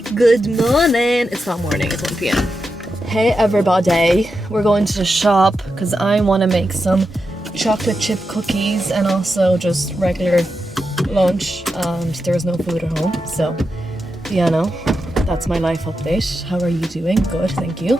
Hi, good morning. It's not morning, it's 1 p.m. Hey everybody, we're going to the shop because I want to make some chocolate chip cookies and also just regular lunch. There is no food at home, so yeah, no, that's my life update. How are you doing? Good, thank you.